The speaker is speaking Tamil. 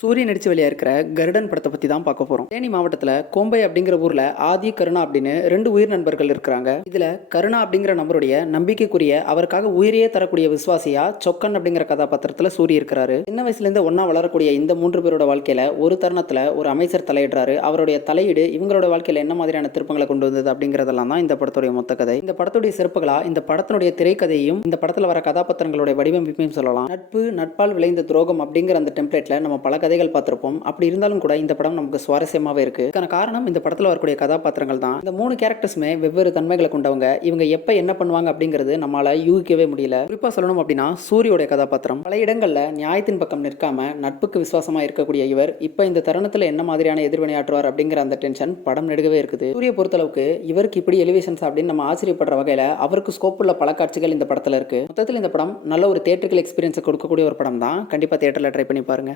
சூரிய நடிச்சு வெளியா இருக்கிற கருடன் படத்தை பத்தி தான் பார்க்க போறோம். தேனி மாவட்டத்துல கோம்பை அப்படிங்கிற ஊர்ல ஆதி கருணா அப்படின்னு ரெண்டு உயிர் நண்பர்கள் இருக்கிறாங்க. இதுல கருணா அப்படிங்கிற நபருடைய நம்பிக்கைக்குரிய அவருக்காக உயிரையே தரக்கூடிய விசுவாசியா சொக்கன் அப்படிங்கிற கதாபாத்திரத்துல சூரிய இருக்கிறாரு. சின்ன வயசுல இருந்து ஒன்னா வளரக்கூடிய இந்த மூன்று பேரோட வாழ்க்கையில ஒரு தருணத்துல ஒரு அமைச்சர் தலையிடுறாரு. அவருடைய தலையீடு இவங்களோட வாழ்க்கையில என்ன மாதிரியான திருப்பங்களை கொண்டு வந்தது அப்படிங்கறதெல்லாம் தான் இந்த படத்துடைய மொத்த கதை. இந்த படத்துடைய சிறப்புகளா இந்த படத்தினுடைய திரைக்கதையும் இந்த படத்துல வர கதாபாத்திரங்களுடைய வடிவமைப்பையும் சொல்லலாம். நட்பு நட்பால் விளைந்த துரோகம் அப்படிங்கிற அந்த டெம்ப்ளேட்ல நம்ம பல கதைகள் பார்த்திருப்போம். அப்படி இருந்தாலும் கூட இந்த படம் நமக்கு சுவாரஸ்யமாவே இருக்கு. இதுக்கான காரணம் இந்த படத்துல வரக்கூடிய கதாபாத்திரங்கள் தான். இந்த மூணு கேரக்டர்ஸுமே வெவ்வேறு தன்மைகளை கொண்டவங்க. இவங்க எப்ப என்ன பண்ணுவாங்க அப்படிங்கிறது நம்மளால யூகிக்கவே முடியல. குறிப்பா சொல்லணும் அப்படின்னா சூரியோட கதாபாத்திரம் பல இடங்கள்ல நியாயத்தின் பக்கம் நிற்காம நட்புக்கு விசுவாசமா இருக்கக்கூடிய இவர் இப்ப இந்த தருணத்துல என்ன மாதிரியான எதிர்வினையாற்றுவார் அப்படிங்கிற அந்த டென்ஷன் படம் நெடுகவே இருக்குது. சூரிய பொறுத்தளவுக்கு இவருக்கு இப்படி எலிவேஷன்ஸ் அப்படின்னு நம்ம ஆச்சரியப்படுற வகையில அவருக்கு ஸ்கோப் உள்ள பல காட்சிகள் இந்த படத்துல இருக்கு. மொத்தத்தில் இந்த படம் நல்ல ஒரு தியேட்டர்கள் எக்ஸ்பீரியன்ஸ் கொடுக்கக்கூடிய ஒரு படம் தான். கண்டிப்பா தியேட்டர்ல ட்ரை பண்ணி பாருங்க.